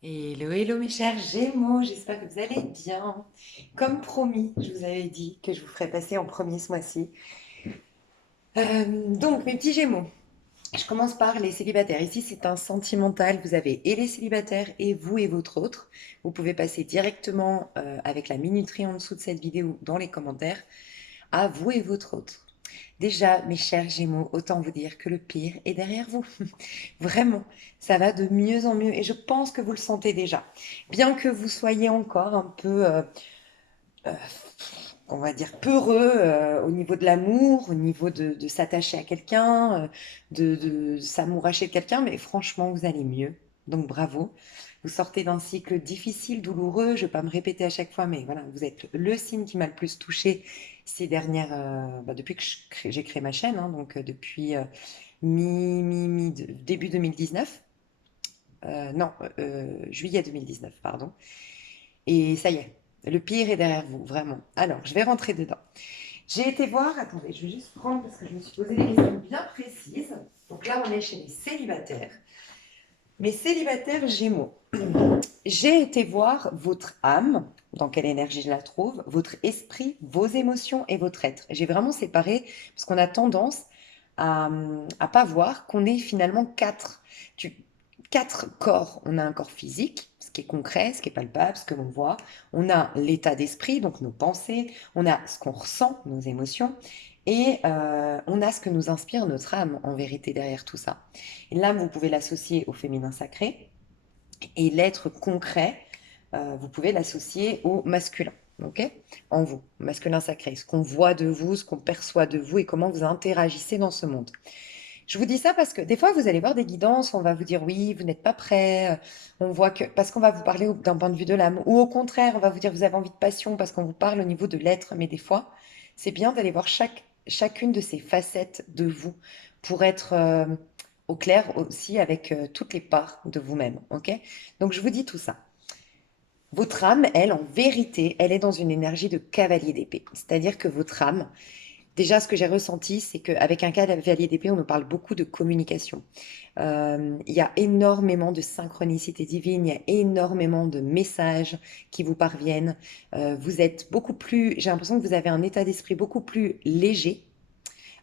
Hello, hello mes chers Gémeaux, j'espère que vous allez bien. Comme promis, je vous avais dit que je vous ferais passer en premier ce mois-ci. Donc mes petits Gémeaux, je commence par les célibataires. Ici c'est un sentimental, vous avez et les célibataires et vous et votre autre. Vous pouvez passer directement avec la minuterie en dessous de cette vidéo dans les commentaires à vous et votre autre. Déjà, mes chers Gémeaux, autant vous dire que le pire est derrière vous. Vraiment, ça va de mieux en mieux et je pense que vous le sentez déjà. Bien que vous soyez encore un peu, euh, on va dire, peureux au niveau de l'amour, au niveau de s'attacher à quelqu'un, de s'amouracher de quelqu'un, mais franchement, vous allez mieux. Donc bravo. Vous sortez d'un cycle difficile, douloureux. Je ne vais pas me répéter à chaque fois, mais voilà, vous êtes le signe qui m'a le plus touché ces dernières, depuis que j'ai créé ma chaîne, hein, donc depuis début 2019. Non, juillet 2019, pardon. Et ça y est, le pire est derrière vous, vraiment. Alors, je vais rentrer dedans. J'ai été voir, attendez, je vais juste prendre parce que je me suis posé des questions bien précises. Donc là, on est chez les célibataires. Mes célibataires Gémeaux, j'ai été voir votre âme, dans quelle énergie je la trouve, votre esprit, vos émotions et votre être. J'ai vraiment séparé parce qu'on a tendance à pas voir qu'on est finalement tu- quatre corps. On a un corps physique, ce qui est concret, ce qui est palpable, ce que l'on voit. On a l'état d'esprit, donc nos pensées. On a ce qu'on ressent, nos émotions. Et on a ce que nous inspire notre âme, en vérité, derrière tout ça. Et l'âme, vous pouvez l'associer au féminin sacré. Et l'être concret, vous pouvez l'associer au masculin, ok? En vous, masculin sacré, ce qu'on voit de vous, ce qu'on perçoit de vous et comment vous interagissez dans ce monde. Je vous dis ça parce que des fois, vous allez voir des guidances, on va vous dire oui, vous n'êtes pas prêt, on voit que, parce qu'on va vous parler d'un point de vue de l'âme, ou au contraire, on va vous dire vous avez envie de passion parce qu'on vous parle au niveau de l'être, mais des fois, c'est bien d'aller voir chacune de ces facettes de vous pour être au clair aussi avec toutes les parts de vous-même, ok? Donc je vous dis tout ça. Votre âme, elle, en vérité, elle est dans une énergie de cavalier d'épée. C'est-à-dire que votre âme, déjà, ce que j'ai ressenti, c'est qu'avec un cavalier d'épée, on nous parle beaucoup de communication. Il y a énormément de synchronicité divine, il y a énormément de messages qui vous parviennent. Vous êtes beaucoup plus, j'ai l'impression que vous avez un état d'esprit beaucoup plus léger,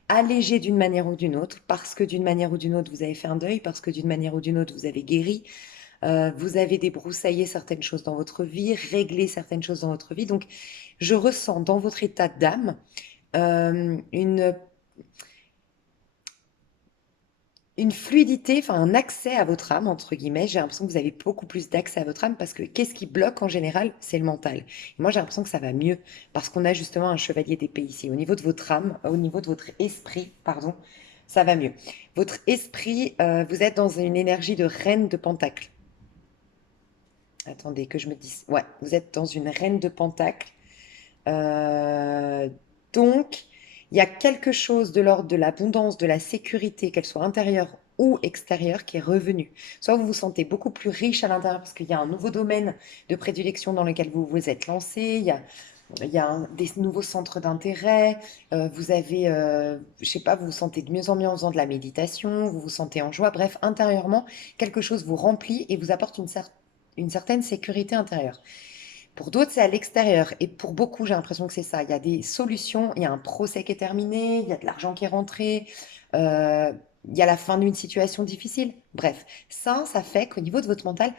allégé d'une manière ou d'une autre, parce que d'une manière ou d'une autre, vous avez fait un deuil, parce que d'une manière ou d'une autre, vous avez guéri, vous avez débroussaillé certaines choses dans votre vie, réglé certaines choses dans votre vie. Donc, je ressens dans votre état d'âme une fluidité, enfin un accès à votre âme, entre guillemets. J'ai l'impression que vous avez beaucoup plus d'accès à votre âme parce que qu'est-ce qui bloque en général? C'est le mental. Et moi, j'ai l'impression que ça va mieux parce qu'on a justement un chevalier d'épée ici. Au niveau de votre âme, au niveau de votre esprit, pardon, ça va mieux. Votre esprit, vous êtes dans une énergie de reine de pentacle. Attendez que je me dise. Ouais, vous êtes dans une reine de pentacle. Euh, donc, il y a quelque chose de l'ordre de l'abondance, de la sécurité, qu'elle soit intérieure ou extérieure, qui est revenu. Soit vous vous sentez beaucoup plus riche à l'intérieur parce qu'il y a un nouveau domaine de prédilection dans lequel vous vous êtes lancé, il y a des nouveaux centres d'intérêt, vous avez, je sais pas, vous vous sentez de mieux en mieux en faisant de la méditation, vous vous sentez en joie, bref, intérieurement, quelque chose vous remplit et vous apporte une certaine sécurité intérieure. Pour d'autres, c'est à l'extérieur. Et pour beaucoup, j'ai l'impression que c'est ça. Il y a des solutions, il y a un procès qui est terminé, il y a de l'argent qui est rentré, euh, il y a la fin d'une situation difficile. Bref, ça fait qu'au niveau de votre mental,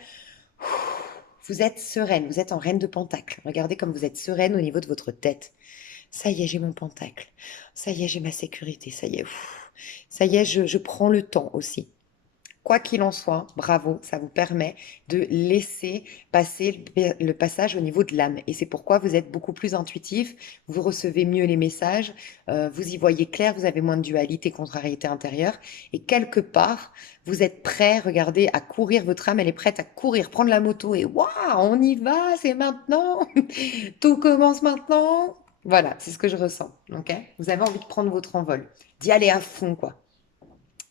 vous êtes sereine, vous êtes en reine de pentacle. Regardez comme vous êtes sereine au niveau de votre tête. Ça y est, j'ai mon pentacle. Ça y est, j'ai ma sécurité. Ça y est, ça y est, je prends le temps aussi. Quoi qu'il en soit, bravo, ça vous permet de laisser passer le passage au niveau de l'âme. Et c'est pourquoi vous êtes beaucoup plus intuitif, vous recevez mieux les messages, vous y voyez clair, vous avez moins de dualité, contrariété intérieure. Et quelque part, vous êtes prêt, regardez, à courir. Votre âme, elle est prête à courir, prendre la moto et waouh, on y va, c'est maintenant. Tout commence maintenant. Voilà, c'est ce que je ressens. Ok? Vous avez envie de prendre votre envol, d'y aller à fond, quoi.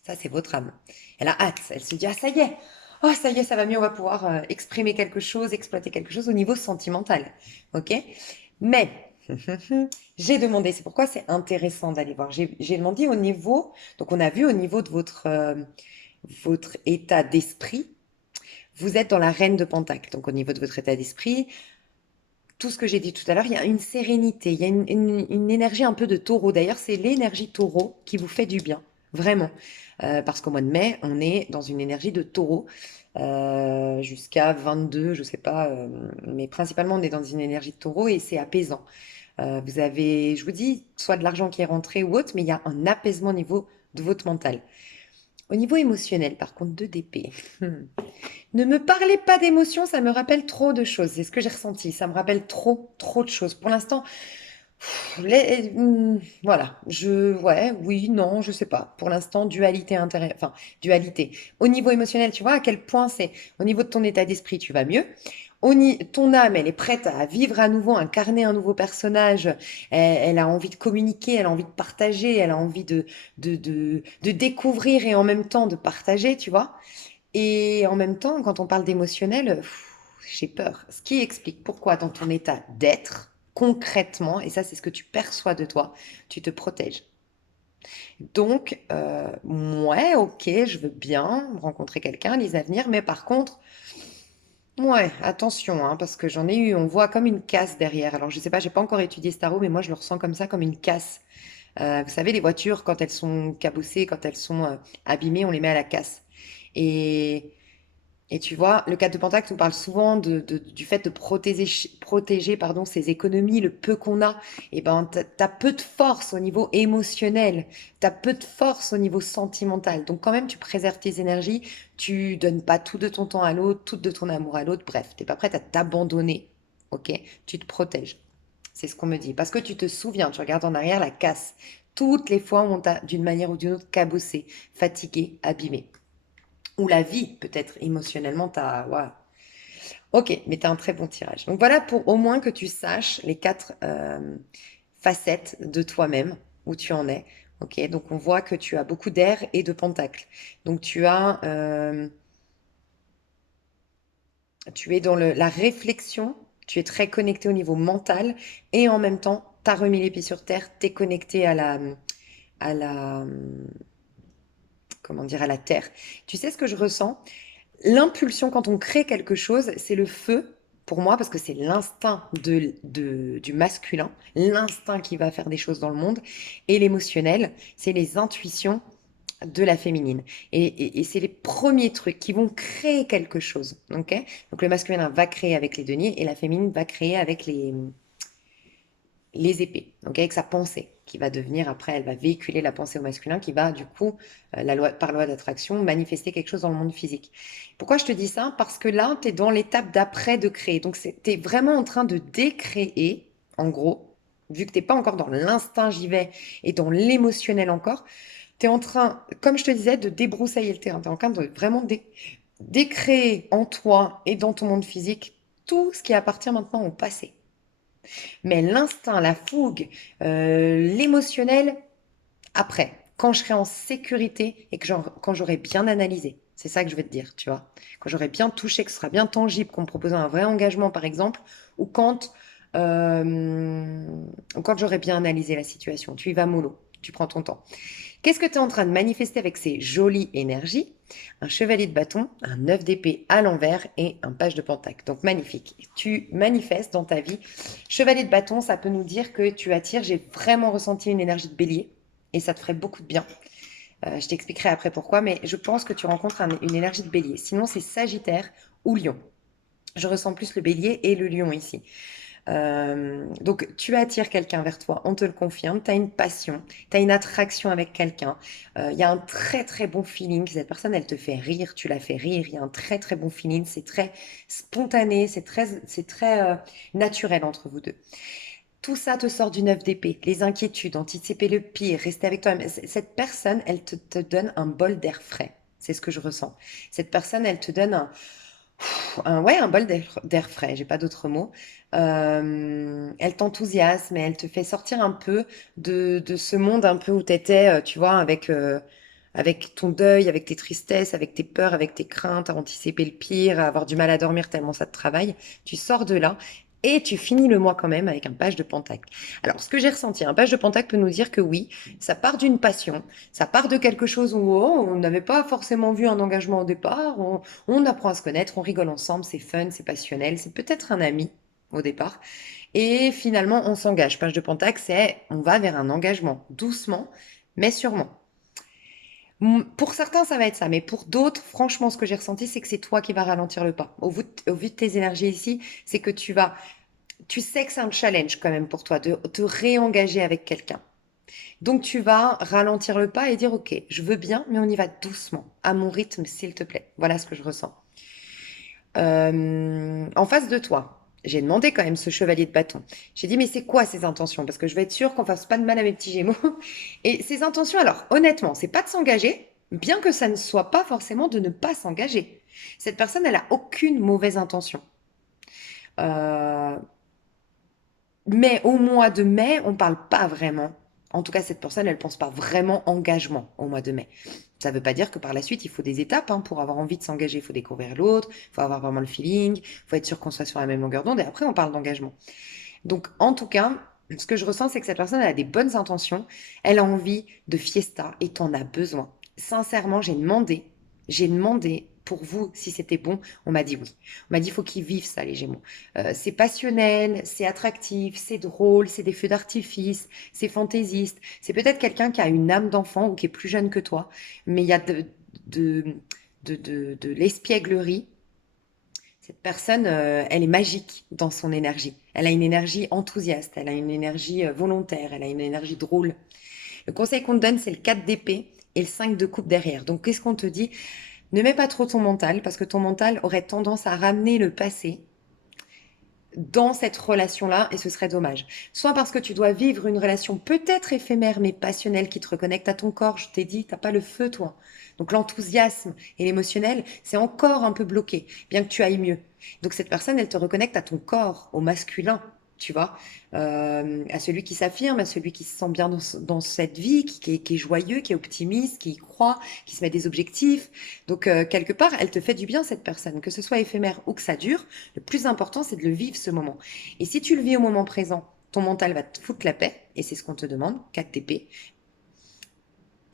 Ça, c'est votre âme. Elle a hâte. Elle se dit, ah, ça y est. Oh, ça y est, ça va mieux. On va pouvoir exprimer quelque chose, exploiter quelque chose au niveau sentimental. OK? Mais, j'ai demandé, c'est pourquoi c'est intéressant d'aller voir. J'ai demandé au niveau, donc on a vu au niveau de votre état d'esprit, vous êtes dans la reine de Pentacle. Donc au niveau de votre état d'esprit, tout ce que j'ai dit tout à l'heure, il y a une sérénité, il y a une énergie un peu de taureau. D'ailleurs, c'est l'énergie taureau qui vous fait du bien, vraiment. Parce qu'au mois de mai, on est dans une énergie de taureau jusqu'à 22, je sais pas, mais principalement on est dans une énergie de taureau et c'est apaisant. Vous avez, je vous dis, soit de l'argent qui est rentré ou autre, mais il y a un apaisement au niveau de votre mental. Au niveau émotionnel, par contre, 2 d'épée. Ne me parlez pas d'émotions, ça me rappelle trop de choses. C'est ce que j'ai ressenti. Ça me rappelle trop, trop de choses. Pour l'instant, voilà. Ouais, oui, non, je sais pas. Pour l'instant, dualité intérieure. Enfin, dualité. Au niveau émotionnel, tu vois à quel point c'est. Au niveau de ton état d'esprit, tu vas mieux. Ton âme, elle est prête à vivre à nouveau, incarner un nouveau personnage. Elle a envie de communiquer, elle a envie de partager, elle a envie de découvrir et en même temps de partager, tu vois. Et en même temps, quand on parle d'émotionnel, j'ai peur. Ce qui explique pourquoi dans ton état d'être, concrètement, et ça c'est ce que tu perçois de toi, tu te protèges. Donc, ouais, ok, je veux bien rencontrer quelqu'un, les avenirs, mais par contre, ouais, attention, hein, parce que j'en ai eu, on voit comme une casse derrière. Alors, je sais pas, j'ai pas encore étudié ce tarot, mais moi je le ressens comme ça, comme une casse. Vous savez, les voitures, quand elles sont cabossées, quand elles sont abîmées, on les met à la casse. Et Et tu vois, le 4 de Pentacle nous parle souvent du fait de protéger pardon, ses économies, le peu qu'on a. Et ben, t'as peu de force au niveau émotionnel, t'as peu de force au niveau sentimental. Donc quand même, tu préserves tes énergies, tu donnes pas tout de ton temps à l'autre, tout de ton amour à l'autre. Bref, t'es pas prête à t'abandonner, ok? Tu te protèges. C'est ce qu'on me dit. Parce que tu te souviens, tu regardes en arrière la casse. Toutes les fois où on t'a, d'une manière ou d'une autre, cabossé, fatigué, abîmé. Ou la vie, peut-être émotionnellement, t'as. Ouais. Ok, mais t'as un très bon tirage. Donc voilà pour au moins que tu saches les 4 facettes de toi-même, où tu en es. Ok, donc on voit que tu as beaucoup d'air et de pentacle. Donc tu es dans la réflexion, tu es très connecté au niveau mental et en même temps, tu as remis les pieds sur terre, tu es connecté à la, comment dire, à la terre. Tu sais ce que je ressens? L'impulsion, quand on crée quelque chose, c'est le feu, pour moi, parce que c'est l'instinct du masculin, l'instinct qui va faire des choses dans le monde, et l'émotionnel, c'est les intuitions de la féminine. Et c'est les premiers trucs qui vont créer quelque chose. Ok. Donc le masculin va créer avec les deniers et la féminine va créer avec les épées, donc avec sa pensée, qui va devenir après, elle va véhiculer la pensée au masculin, qui va du coup, par loi d'attraction, manifester quelque chose dans le monde physique. Pourquoi je te dis ça? Parce que là, tu es dans l'étape d'après de créer. Donc tu es vraiment en train de décréer, en gros, vu que tu n'es pas encore dans l'instinct, j'y vais, et dans l'émotionnel encore, tu es en train, comme je te disais, de débroussailler le terrain. Tu es en train de vraiment décréer en toi et dans ton monde physique tout ce qui appartient maintenant au passé. Mais l'instinct, la fougue, l'émotionnel, après, quand je serai en sécurité et que quand j'aurai bien analysé. C'est ça que je vais te dire, tu vois. Quand j'aurai bien touché, que ce sera bien tangible, qu'on me propose un vrai engagement, par exemple, ou euh, quand j'aurai bien analysé la situation. Tu y vas mollo, tu prends ton temps. Qu'est-ce que tu es en train de manifester avec ces jolies énergies? Un chevalier de bâton, un 9 d'épée à l'envers et un page de pentacle. Donc magnifique. Tu manifestes dans ta vie. Chevalier de bâton, ça peut nous dire que tu attires. J'ai vraiment ressenti une énergie de bélier et ça te ferait beaucoup de bien. Je t'expliquerai après pourquoi, mais je pense que tu rencontres une énergie de bélier. Sinon, c'est Sagittaire ou Lion. Je ressens plus le bélier et le lion ici. Donc, tu attires quelqu'un vers toi, on te le confirme, tu as une passion, tu as une attraction avec quelqu'un, il y a un très très bon feeling, cette personne elle te fait rire, tu la fais rire, il y a un très très bon feeling, c'est très spontané, c'est très naturel entre vous deux. Tout ça te sort du 9 d'épée, les inquiétudes, anticiper le pire, rester avec toi-même. Cette personne, elle te donne un bol d'air frais, c'est ce que je ressens. Cette personne, elle te donne ouais, un bol d'air frais, j'ai pas d'autre mot. Elle t'enthousiasme et elle te fait sortir un peu de ce monde un peu où tu étais, tu vois, avec ton deuil, avec tes tristesses, avec tes peurs, avec tes craintes, à anticiper le pire, à avoir du mal à dormir tellement ça te travaille. Tu sors de là Et tu finis le mois quand même avec un page de pentacle. Alors, ce que j'ai ressenti, un page de pentacle peut nous dire que oui, ça part d'une passion, ça part de quelque chose où oh, on n'avait pas forcément vu un engagement au départ, on apprend à se connaître, on rigole ensemble, c'est fun, c'est passionnel, c'est peut-être un ami au départ. Et finalement, on s'engage. Page de pentacle, c'est on va vers un engagement, doucement, mais sûrement. Pour certains, ça va être ça, mais pour d'autres, franchement, ce que j'ai ressenti, c'est que c'est toi qui vas ralentir le pas. Au vu de tes énergies ici, c'est que tu sais que c'est un challenge quand même pour toi de te réengager avec quelqu'un. Donc tu vas ralentir le pas et dire, ok, je veux bien, mais on y va doucement, à mon rythme, s'il te plaît. Voilà ce que je ressens. En face de toi, j'ai demandé quand même ce chevalier de bâton. J'ai dit, mais c'est quoi ces intentions? Parce que je vais être sûre qu'on fasse pas de mal à mes petits gémeaux. Et ces intentions, alors honnêtement, c'est pas de s'engager, bien que ça ne soit pas forcément de ne pas s'engager. Cette personne, elle a aucune mauvaise intention. Euh, mais au mois de mai, on parle pas vraiment. En tout cas, cette personne, elle pense pas vraiment engagement au mois de mai. Ça veut pas dire que par la suite, il faut des étapes hein, pour avoir envie de s'engager. Il faut découvrir l'autre, il faut avoir vraiment le feeling, il faut être sûr qu'on soit sur la même longueur d'onde. Et après, on parle d'engagement. Donc, en tout cas, ce que je ressens, c'est que cette personne, elle a des bonnes intentions. Elle a envie de fiesta et t'en as besoin. Sincèrement, j'ai demandé pour vous si c'était bon. On m'a dit oui. On m'a dit, il faut qu'ils vivent ça, les Gémeaux. C'est passionnel, c'est attractif, c'est drôle, c'est des feux d'artifice, c'est fantaisiste. C'est peut-être quelqu'un qui a une âme d'enfant ou qui est plus jeune que toi, mais il y a de, de l'espièglerie. Cette personne, elle est magique dans son énergie. Elle a une énergie enthousiaste, elle a une énergie volontaire, elle a une énergie drôle. Le conseil qu'on te donne, c'est le 4 d'épée et le 5 de coupe derrière. Donc, qu'est-ce qu'on te dit? Ne mets pas trop ton mental, parce que ton mental aurait tendance à ramener le passé dans cette relation-là, et ce serait dommage. Soit parce que tu dois vivre une relation peut-être éphémère, mais passionnelle, qui te reconnecte à ton corps. Je t'ai dit, t'as pas le feu, toi. Donc l'enthousiasme et l'émotionnel, c'est encore un peu bloqué, bien que tu ailles mieux. Donc cette personne, elle te reconnecte à ton corps, au masculin, tu vois, à celui qui s'affirme, à celui qui se sent bien dans cette vie, qui est joyeux, qui est optimiste, qui y croit, qui se met des objectifs. Donc quelque part, elle te fait du bien, cette personne, que ce soit éphémère ou que ça dure. Le plus important, c'est de le vivre ce moment. Et si tu le vis au moment présent, ton mental va te foutre la paix, et c'est ce qu'on te demande, 4 TP.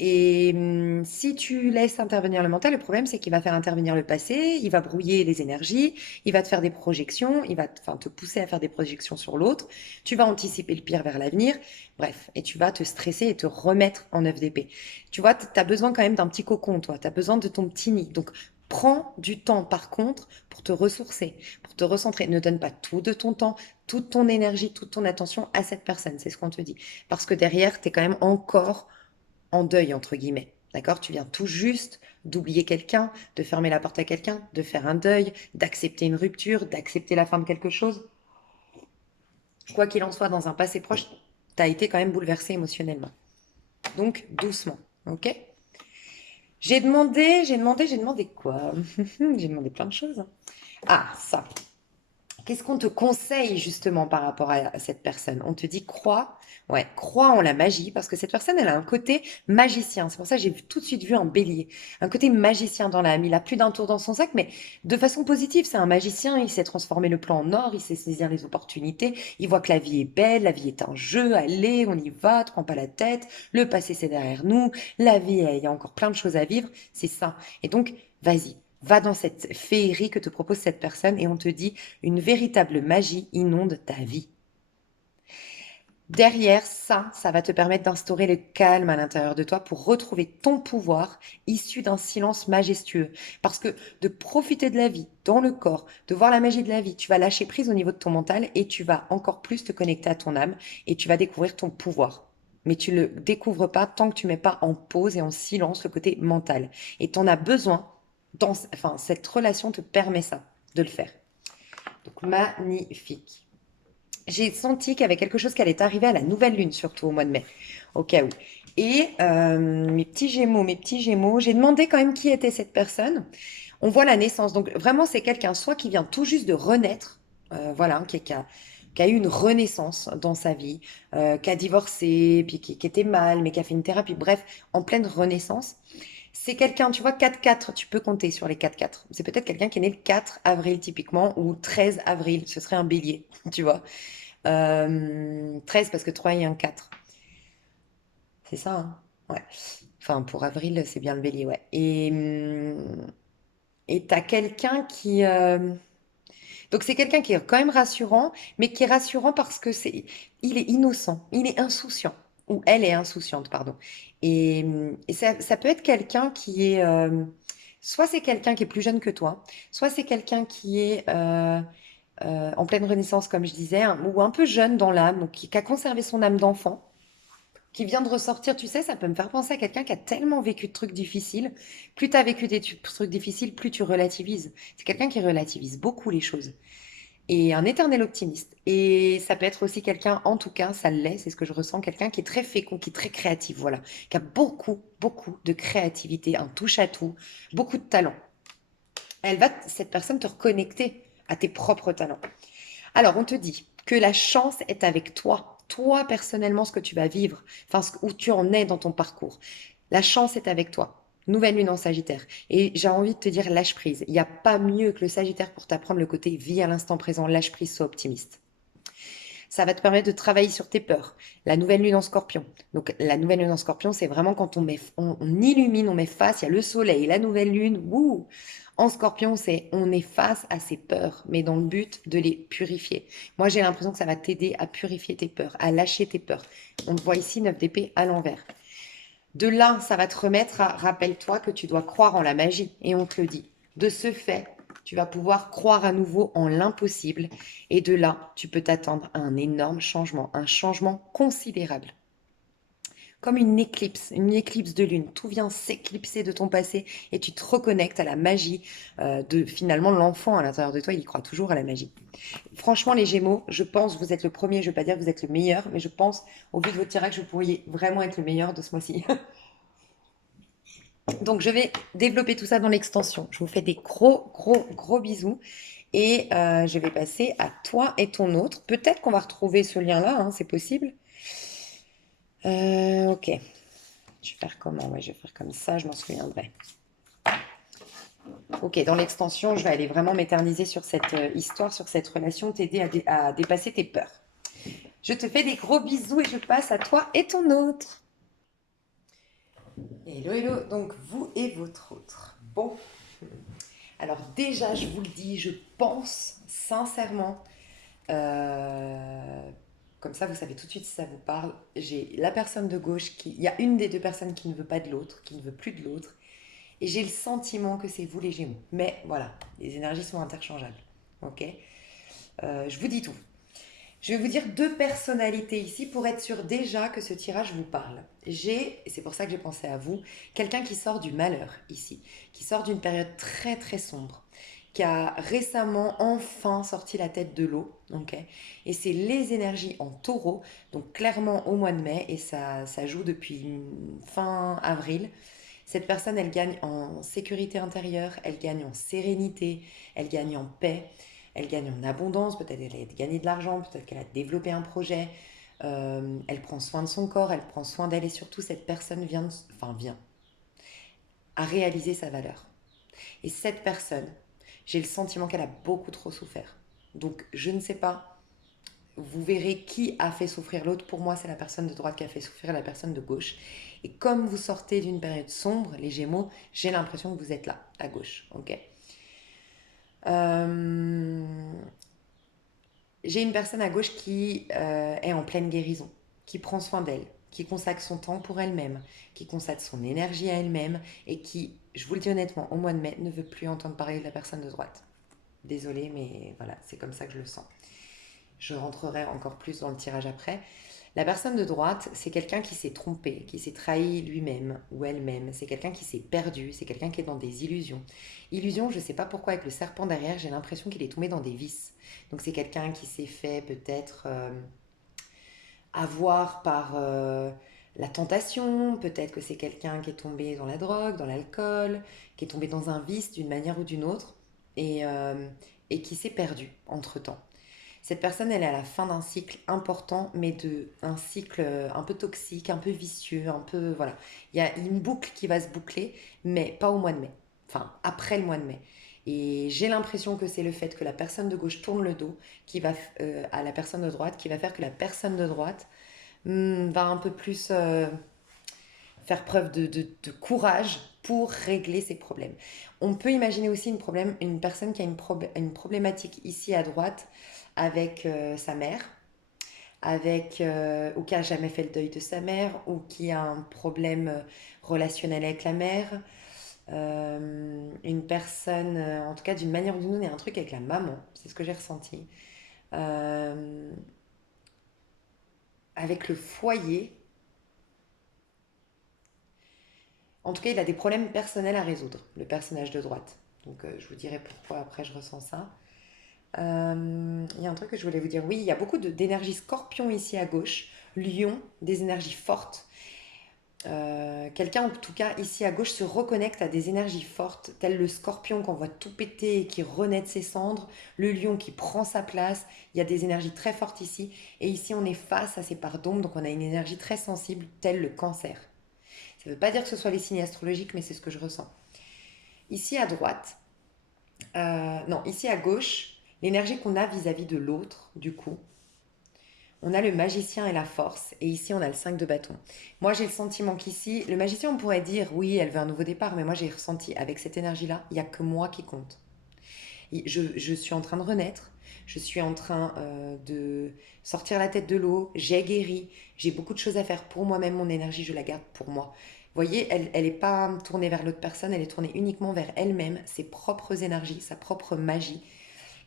Et si tu laisses intervenir le mental, le problème c'est qu'il va faire intervenir le passé, il va brouiller les énergies, il va te faire des projections, il va enfin, te pousser à faire des projections sur l'autre, tu vas anticiper le pire vers l'avenir, bref, et tu vas te stresser et te remettre en œuf d'épée. Tu vois, tu as besoin quand même d'un petit cocon, toi, tu as besoin de ton petit nid. Donc prends du temps par contre pour te ressourcer, pour te recentrer. Ne donne pas tout de ton temps, toute ton énergie, toute ton attention à cette personne, c'est ce qu'on te dit. Parce que derrière, tu es quand même encore en deuil, entre guillemets. D'accord? Tu viens tout juste d'oublier quelqu'un, de fermer la porte à quelqu'un, de faire un deuil, d'accepter une rupture, d'accepter la fin de quelque chose. Quoi qu'il en soit, dans un passé proche, tu as été quand même bouleversé émotionnellement. Donc, doucement. Ok? J'ai demandé quoi? J'ai demandé plein de choses. Ah, ça. Qu'est-ce qu'on te conseille justement par rapport à cette personne? On te dit crois, ouais, crois en la magie parce que cette personne, elle a un côté magicien. C'est pour ça que j'ai tout de suite vu un bélier, un côté magicien dans l'âme. Il a plus d'un tour dans son sac, mais de façon positive. C'est un magicien. Il sait transformer le plan en or. Il sait saisir les opportunités. Il voit que la vie est belle, la vie est un jeu. Allez, on y va, te prends pas la tête. Le passé, c'est derrière nous. La vie, il y a encore plein de choses à vivre. C'est ça. Et donc, vas-y. Va dans cette féerie que te propose cette personne et on te dit une véritable magie inonde ta vie. Derrière ça, ça va te permettre d'instaurer le calme à l'intérieur de toi pour retrouver ton pouvoir issu d'un silence majestueux. Parce que de profiter de la vie dans le corps, de voir la magie de la vie, tu vas lâcher prise au niveau de ton mental et tu vas encore plus te connecter à ton âme et tu vas découvrir ton pouvoir. Mais tu le découvres pas tant que tu mets pas en pause et en silence le côté mental. Et tu en as besoin. Enfin, cette relation te permet ça, de le faire. Donc, magnifique. J'ai senti qu'il y avait quelque chose qui allait arriver à la nouvelle lune, surtout au mois de mai, au cas où. Et mes petits gémeaux, j'ai demandé quand même qui était cette personne. On voit la naissance. Donc, vraiment, c'est quelqu'un soit qui vient tout juste de renaître, voilà, qui a eu une renaissance dans sa vie, qui a divorcé, puis qui était mal, mais qui a fait une thérapie, bref, en pleine renaissance. C'est quelqu'un, tu vois, 4-4, tu peux compter sur les 4-4. C'est peut-être quelqu'un qui est né le 4 avril typiquement, ou 13 avril, ce serait un bélier, tu vois. 13 parce que 3 et un 4. C'est ça, hein? Ouais. Enfin, pour avril, c'est bien le bélier, ouais. Et t'as quelqu'un qui... Donc c'est quelqu'un qui est quand même rassurant, mais qui est rassurant parce que il est innocent, il est insouciant, ou elle est insouciante, pardon. Et ça peut être quelqu'un qui est, soit c'est quelqu'un qui est plus jeune que toi, soit c'est quelqu'un qui est en pleine renaissance, comme je disais, hein, ou un peu jeune dans l'âme, donc qui a conservé son âme d'enfant, qui vient de ressortir, tu sais, ça peut me faire penser à quelqu'un qui a tellement vécu de trucs difficiles. Plus tu as vécu des trucs difficiles, plus tu relativises. C'est quelqu'un qui relativise beaucoup les choses et un éternel optimiste. Et ça peut être aussi quelqu'un, en tout cas, ça l'est, c'est ce que je ressens, quelqu'un qui est très fécond, qui est très créatif, voilà, qui a beaucoup, beaucoup de créativité, un touche-à-tout, beaucoup de talent. Cette personne, te reconnecter à tes propres talents. Alors, on te dit que la chance est avec toi, toi personnellement, ce que tu vas vivre, enfin, où tu en es dans ton parcours. La chance est avec toi. Nouvelle lune en Sagittaire. Et j'ai envie de te dire, lâche prise. Il n'y a pas mieux que le Sagittaire pour t'apprendre le côté vie à l'instant présent, lâche prise, sois optimiste. Ça va te permettre de travailler sur tes peurs. La nouvelle lune en Scorpion. Donc la nouvelle lune en Scorpion, c'est vraiment quand on illumine, on met face, il y a le soleil, la nouvelle lune. Wouh. En Scorpion, c'est on est face à ses peurs, mais dans le but de les purifier. Moi, j'ai l'impression que ça va t'aider à purifier tes peurs, à lâcher tes peurs. On te voit ici 9 d'épée à l'envers. De là, ça va te remettre à, rappelle-toi que tu dois croire en la magie, et on te le dit. De ce fait, tu vas pouvoir croire à nouveau en l'impossible, et de là, tu peux t'attendre à un énorme changement, un changement considérable. Comme une éclipse de lune. Tout vient s'éclipser de ton passé et tu te reconnectes à la magie de finalement l'enfant à l'intérieur de toi. Il y croit toujours à la magie. Franchement, les Gémeaux, je pense, vous êtes le premier. Je ne vais pas dire que vous êtes le meilleur, mais je pense, au vu de votre tirage, que vous pourriez vraiment être le meilleur de ce mois-ci. Donc, je vais développer tout ça dans l'extension. Je vous fais des gros, gros, gros bisous. Et je vais passer à toi et ton autre. Peut-être qu'on va retrouver ce lien-là, hein, c'est possible. Ok. Je vais faire comment? Ouais, je vais faire comme ça, je m'en souviendrai. Ok, dans l'extension, je vais aller vraiment m'éterniser sur cette histoire, sur cette relation, t'aider à dépasser tes peurs. Je te fais des gros bisous et je passe à toi et ton autre. Hello, hello, donc vous et votre autre. Bon, alors déjà, je vous le dis, je pense sincèrement, euh, comme ça vous savez tout de suite si ça vous parle, j'ai la personne de gauche qui... Il y a une des deux personnes qui ne veut pas de l'autre, qui ne veut plus de l'autre. Et j'ai le sentiment que c'est vous les Gémeaux. Mais voilà, les énergies sont interchangeables. Ok. Je vous dis tout. Je vais vous dire deux personnalités ici pour être sûr déjà que ce tirage vous parle. Et c'est pour ça que j'ai pensé à vous, quelqu'un qui sort du malheur ici, qui sort d'une période très très sombre, qui a récemment enfin sorti la tête de l'eau, ok. Et c'est les énergies en taureau, donc clairement au mois de mai, et ça joue depuis fin avril. Cette personne, elle gagne en sécurité intérieure, elle gagne en sérénité, elle gagne en paix, elle gagne en abondance, peut-être qu'elle a gagné de l'argent, peut-être qu'elle a développé un projet, elle prend soin de son corps, elle prend soin d'elle et surtout cette personne vient à réaliser sa valeur. Et cette personne, j'ai le sentiment qu'elle a beaucoup trop souffert. Donc je ne sais pas, vous verrez qui a fait souffrir l'autre. Pour moi, c'est la personne de droite qui a fait souffrir la personne de gauche. Et comme vous sortez d'une période sombre, les Gémeaux, j'ai l'impression que vous êtes là, à gauche. Ok. Euh, j'ai une personne à gauche qui est en pleine guérison, qui prend soin d'elle, qui consacre son temps pour elle-même, qui consacre son énergie à elle-même et qui, je vous le dis honnêtement, au mois de mai, ne veut plus entendre parler de la personne de droite. Désolée, mais voilà, c'est comme ça que je le sens. Je rentrerai encore plus dans le tirage après. La personne de droite, c'est quelqu'un qui s'est trompé, qui s'est trahi lui-même ou elle-même. C'est quelqu'un qui s'est perdu, c'est quelqu'un qui est dans des illusions. Illusions, je ne sais pas pourquoi, avec le serpent derrière, j'ai l'impression qu'il est tombé dans des vices. Donc c'est quelqu'un qui s'est fait peut-être avoir par la tentation, peut-être que c'est quelqu'un qui est tombé dans la drogue, dans l'alcool, qui est tombé dans un vice d'une manière ou d'une autre et, euh, et qui s'est perdu entre-temps. Cette personne, elle est à la fin d'un cycle important, mais un cycle un peu toxique, un peu vicieux, un peu... Voilà. Il y a une boucle qui va se boucler, mais pas au mois de mai. Enfin, après le mois de mai. Et j'ai l'impression que c'est le fait que la personne de gauche tourne le dos à la personne de droite qui va faire que la personne de droite va un peu plus faire preuve de courage pour régler ses problèmes. On peut imaginer aussi une personne qui a une problématique ici à droite avec sa mère, ou qui a jamais fait le deuil de sa mère, ou qui a un problème relationnel avec la mère. Une personne, en tout cas d'une manière ou d'une autre, il y a un truc avec la maman, c'est ce que j'ai ressenti. Euh, avec le foyer, en tout cas, il a des problèmes personnels à résoudre, le personnage de droite. Donc, je vous dirai pourquoi après je ressens ça. Il y a un truc que je voulais vous dire. Oui, il y a beaucoup d'énergie scorpion ici à gauche. Lion, des énergies fortes. Quelqu'un, en tout cas, ici à gauche, se reconnecte à des énergies fortes, tel le scorpion qu'on voit tout péter et qui renaît de ses cendres, le lion qui prend sa place. Il y a des énergies très fortes ici. Et ici, on est face à ces parts d'ombre, donc on a une énergie très sensible, telle le cancer. Ça ne veut pas dire que ce soit les signes astrologiques, mais c'est ce que je ressens. Ici à droite, non, ici à gauche, l'énergie qu'on a vis-à-vis de l'autre, du coup, on a le magicien et la force, et ici on a le 5 de bâton. Moi j'ai le sentiment qu'ici, le magicien on pourrait dire oui, elle veut un nouveau départ, mais moi j'ai ressenti avec cette énergie-là, il n'y a que moi qui compte. Je suis en train de renaître, je suis en train de sortir la tête de l'eau, j'ai guéri, j'ai beaucoup de choses à faire pour moi-même, mon énergie je la garde pour moi. Vous voyez, elle n'est pas tournée vers l'autre personne, elle est tournée uniquement vers elle-même, ses propres énergies, sa propre magie.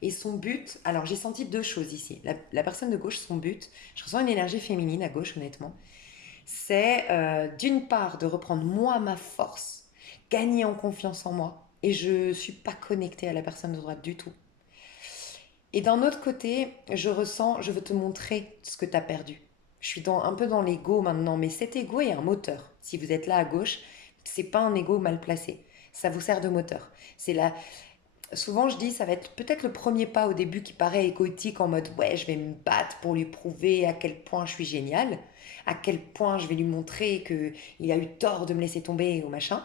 Et son but, alors j'ai senti deux choses ici. La personne de gauche, son but, je ressens une énergie féminine à gauche honnêtement, c'est d'une part de reprendre moi ma force, gagner en confiance en moi. Et je ne suis pas connectée à la personne de droite du tout. Et d'un autre côté, je ressens, je veux te montrer ce que tu as perdu. Je suis un peu dans l'ego maintenant, mais cet ego est un moteur. Si vous êtes là à gauche, c'est pas un ego mal placé. Ça vous sert de moteur. C'est la, Souvent, je dis, ça va être peut-être le premier pas au début qui paraît égotique en mode ouais, je vais me battre pour lui prouver à quel point je suis génial, à quel point je vais lui montrer qu'il a eu tort de me laisser tomber ou machin.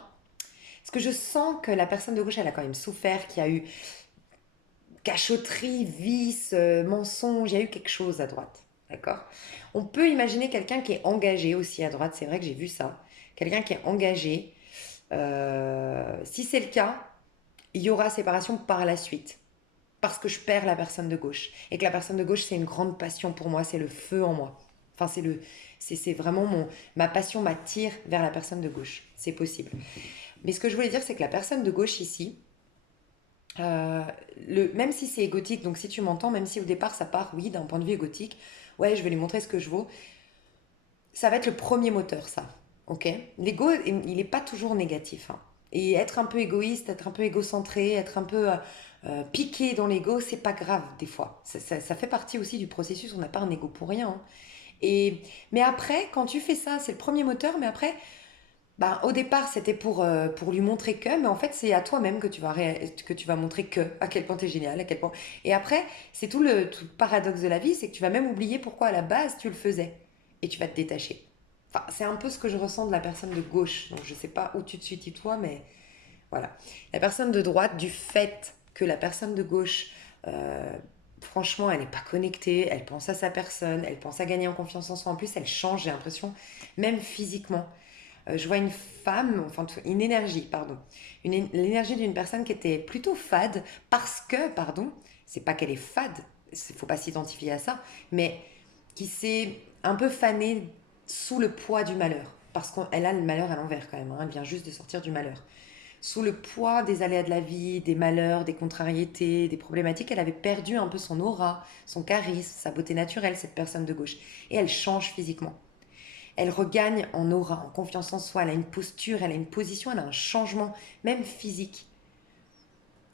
Parce que je sens que la personne de gauche, elle a quand même souffert, qu'il y a eu cachotterie, vice, mensonge, il y a eu quelque chose à droite. D'accord. On peut imaginer quelqu'un qui est engagé aussi à droite, c'est vrai que j'ai vu ça. Quelqu'un qui est engagé. Si c'est le cas, il y aura séparation par la suite. Parce que je perds la personne de gauche. Et que la personne de gauche, c'est une grande passion pour moi, c'est le feu en moi. Enfin, c'est vraiment ma passion m'attire vers la personne de gauche. C'est possible. Mais ce que je voulais dire, c'est que la personne de gauche ici, euh, même si c'est égotique, donc si tu m'entends, même si au départ ça part, oui, d'un point de vue égotique, ouais, je vais lui montrer ce que je vaux, ça va être le premier moteur, ça. Ok. L'ego, il n'est pas toujours négatif, hein. Et être un peu égoïste, être un peu égocentré, être un peu piqué dans l'ego, c'est pas grave des fois. Ça fait partie aussi du processus. On n'a pas un ego pour rien, hein. Mais après, quand tu fais ça, c'est le premier moteur. Mais après, bah, au départ, c'était pour lui montrer que, mais en fait, c'est à toi-même que tu vas montrer à quel point tu es génial, à quel point. Et après, c'est tout le paradoxe de la vie, c'est que tu vas même oublier pourquoi à la base tu le faisais. Et tu vas te détacher. Enfin, c'est un peu ce que je ressens de la personne de gauche. Donc, je sais pas où tu te situes toi, mais voilà. La personne de droite, du fait que la personne de gauche, euh, franchement, elle n'est pas connectée, elle pense à sa personne, elle pense à gagner en confiance en soi. En plus, elle change, j'ai l'impression, même physiquement. Je vois une femme, enfin une énergie, pardon, l'énergie d'une personne qui était plutôt fade parce que, pardon, c'est pas qu'elle est fade, il faut pas s'identifier à ça, mais qui s'est un peu fanée sous le poids du malheur. Parce qu'elle a le malheur à l'envers quand même, hein, elle vient juste de sortir du malheur. Sous le poids des aléas de la vie, des malheurs, des contrariétés, des problématiques, elle avait perdu un peu son aura, son charisme, sa beauté naturelle, cette personne de gauche. Et elle change physiquement. Elle regagne en aura, en confiance en soi, elle a une posture, elle a une position, elle a un changement, même physique.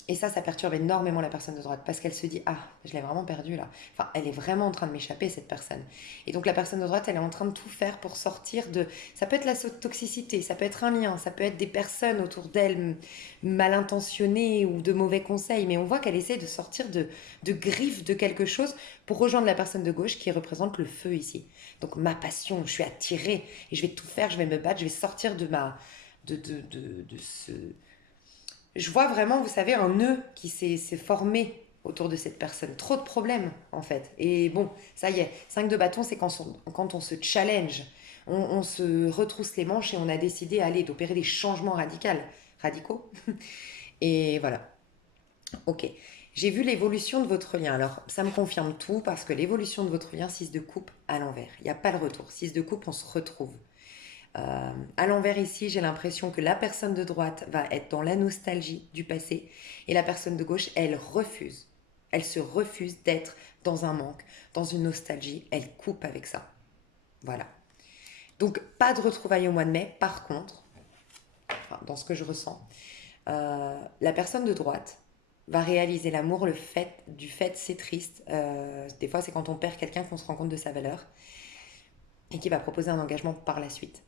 Et ça perturbe énormément la personne de droite parce qu'elle se dit, ah, je l'ai vraiment perdue là. Enfin, elle est vraiment en train de m'échapper, cette personne. Et donc la personne de droite, elle est en train de tout faire pour sortir de... Ça peut être la toxicité, ça peut être un lien, ça peut être des personnes autour d'elle mal intentionnées ou de mauvais conseils, mais on voit qu'elle essaie de sortir de griffes de quelque chose pour rejoindre la personne de gauche qui représente le feu ici. Donc ma passion, je suis attirée et je vais tout faire, je vais me battre, je vais sortir de ma... de ce je vois vraiment, vous savez, un nœud qui s'est formé autour de cette personne. Trop de problèmes, en fait. Et bon, ça y est, 5 de bâton, c'est quand on se challenge, on se retrousse les manches et on a décidé, allez, d'opérer des changements radicaux. Et voilà, ok. J'ai vu l'évolution de votre lien. Alors, ça me confirme tout parce que l'évolution de votre lien, 6 de coupe à l'envers. Il n'y a pas de retour. 6 de coupe, on se retrouve. À l'envers ici, j'ai l'impression que la personne de droite va être dans la nostalgie du passé et la personne de gauche, elle refuse. Elle se refuse d'être dans un manque, dans une nostalgie. Elle coupe avec ça. Voilà. Donc, pas de retrouvailles au mois de mai. Par contre, enfin, dans ce que je ressens, la personne de droite va réaliser l'amour, du fait, c'est triste. Des fois, c'est quand on perd quelqu'un qu'on se rend compte de sa valeur et qui va proposer un engagement par la suite.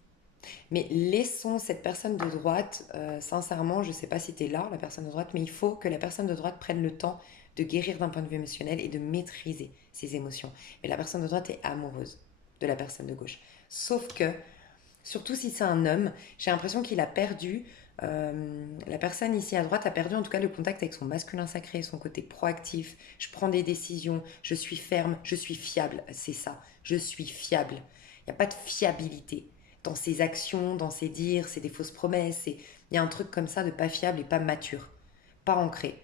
Mais laissons cette personne de droite, sincèrement, je ne sais pas si tu es là, la personne de droite, mais il faut que la personne de droite prenne le temps de guérir d'un point de vue émotionnel et de maîtriser ses émotions. Mais la personne de droite est amoureuse de la personne de gauche. Sauf que, surtout si c'est un homme, j'ai l'impression qu'il a perdu, la personne ici à droite a perdu en tout cas le contact avec son masculin sacré, son côté proactif. Je prends des décisions, je suis ferme, je suis fiable. C'est ça, je suis fiable. Il n'y a pas de fiabilité dans ses actions, dans ses dires, c'est des fausses promesses. Il y a un truc comme ça de pas fiable et pas mature, pas ancré.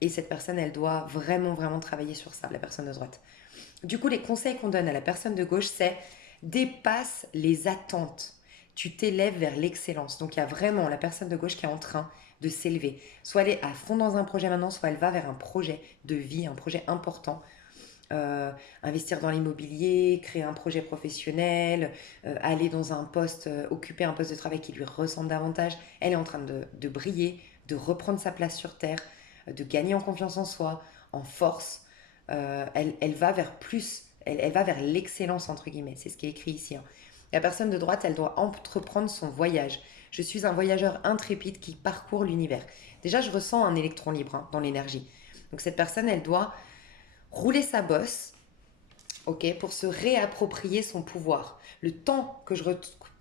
Et cette personne, elle doit vraiment, vraiment travailler sur ça, la personne de droite. Du coup, les conseils qu'on donne à la personne de gauche, c'est dépasse les attentes. Tu t'élèves vers l'excellence. Donc, il y a vraiment la personne de gauche qui est en train de s'élever. Soit elle est à fond dans un projet maintenant, soit elle va vers un projet de vie, un projet important. Investir dans l'immobilier, créer un projet professionnel, aller dans un poste, occuper un poste de travail qui lui ressemble davantage. Elle est en train de briller, de reprendre sa place sur Terre, de gagner en confiance en soi, en force. Elle va vers plus, elle va vers l'excellence, entre guillemets. C'est ce qui est écrit ici, hein. La personne de droite, elle doit entreprendre son voyage. Je suis un voyageur intrépide qui parcourt l'univers. Déjà, je ressens un électron libre, hein, dans l'énergie. Donc cette personne, elle doit rouler sa bosse, ok, pour se réapproprier son pouvoir. Le temps que je ne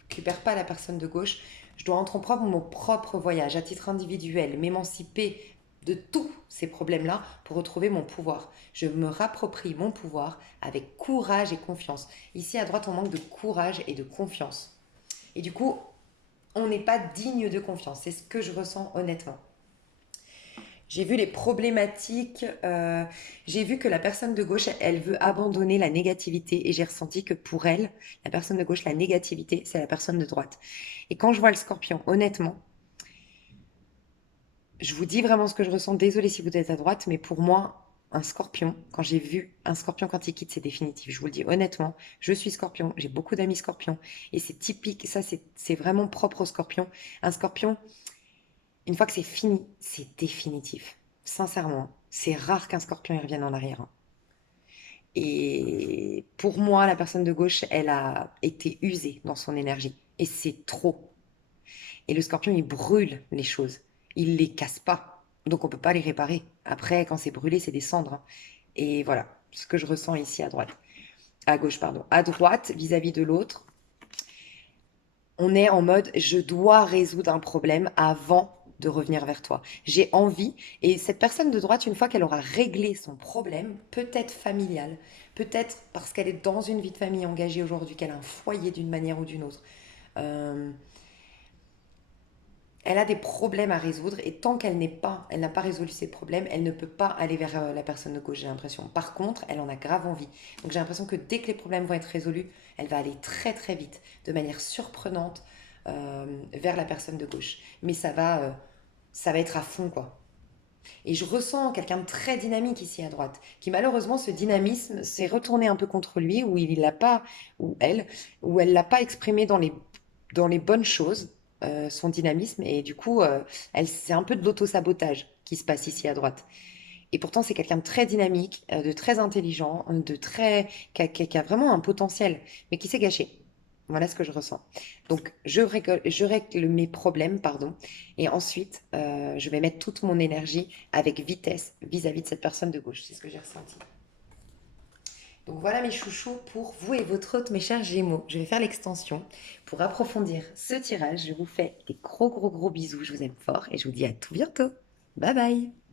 récupère pas la personne de gauche, je dois entreprendre mon propre voyage à titre individuel, m'émanciper de tous ces problèmes-là pour retrouver mon pouvoir. Je me rapproprie mon pouvoir avec courage et confiance. Ici à droite, on manque de courage et de confiance. Et du coup, on n'est pas digne de confiance. C'est ce que je ressens honnêtement. J'ai vu les problématiques, j'ai vu que la personne de gauche, elle veut abandonner la négativité et j'ai ressenti que pour elle, la personne de gauche, la négativité, c'est la personne de droite. Et quand je vois le scorpion, honnêtement, je vous dis vraiment ce que je ressens, désolé si vous êtes à droite, mais pour moi, un scorpion, quand j'ai vu un scorpion quand il quitte, c'est définitif. Je vous le dis honnêtement, je suis scorpion, j'ai beaucoup d'amis scorpions et c'est typique, ça c'est vraiment propre au scorpion. Un scorpion, une fois que c'est fini, c'est définitif. Sincèrement, c'est rare qu'un scorpion y revienne en arrière, hein. Et pour moi, la personne de gauche, elle a été usée dans son énergie. Et c'est trop. Et le scorpion, il brûle les choses. Il les casse pas. Donc on peut pas les réparer. Après, quand c'est brûlé, c'est des cendres, hein. Et voilà, ce que je ressens ici à droite. À gauche, pardon. À droite, vis-à-vis de l'autre, on est en mode je dois résoudre un problème avant de revenir vers toi. J'ai envie, et cette personne de droite, une fois qu'elle aura réglé son problème, peut-être familial, peut-être parce qu'elle est dans une vie de famille engagée aujourd'hui, qu'elle a un foyer d'une manière ou d'une autre, euh, elle a des problèmes à résoudre et tant elle n'a pas résolu ses problèmes, elle ne peut pas aller vers la personne de gauche, j'ai l'impression. Par contre, elle en a grave envie. Donc j'ai l'impression que dès que les problèmes vont être résolus, elle va aller très très vite, de manière surprenante, vers la personne de gauche. Mais ça va être à fond, quoi. Et je ressens quelqu'un de très dynamique ici à droite, qui malheureusement, ce dynamisme s'est retourné un peu contre lui, où il l'a pas, ou elle l'a pas exprimé dans les bonnes choses. son dynamisme et du coup, c'est un peu de l'auto-sabotage qui se passe ici à droite. Et pourtant, c'est quelqu'un de très dynamique, de très intelligent, qui a vraiment un potentiel, mais qui s'est gâché. Voilà ce que je ressens. Donc, je règle mes problèmes, pardon, et ensuite, je vais mettre toute mon énergie avec vitesse vis-à-vis de cette personne de gauche. C'est ce que j'ai ressenti. Donc voilà mes chouchous pour vous et votre hôte, mes chers Gémeaux. Je vais faire l'extension pour approfondir ce tirage. Je vous fais des gros gros gros bisous. Je vous aime fort et je vous dis à tout bientôt. Bye bye.